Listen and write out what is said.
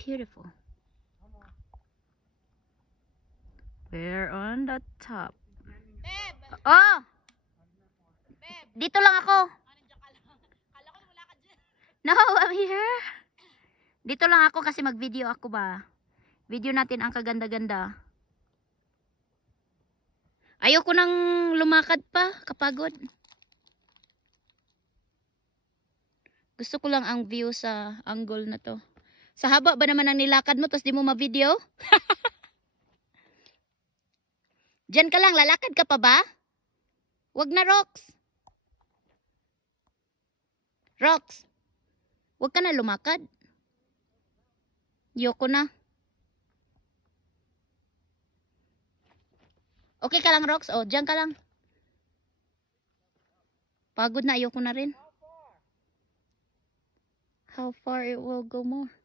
Beautiful. We're on the top. Oh! Dito lang ako. No, I'm here. Dito lang ako kasi mag-video ako ba. Video natin ang kaganda-ganda. Ayoko nang lumakad pa, kapagod. Gusto ko lang ang view sa angle na to. Sa haba ba naman ang nilakad mo tapos di mo ma-video? Diyan ka lang, lalakad ka pa ba? Wag na, Rox. Rox, wag ka na lumakad. Yoko na. Okay ka lang, Rox? O, diyan ka lang. Pagod na, ayoko na rin. How far it will go more?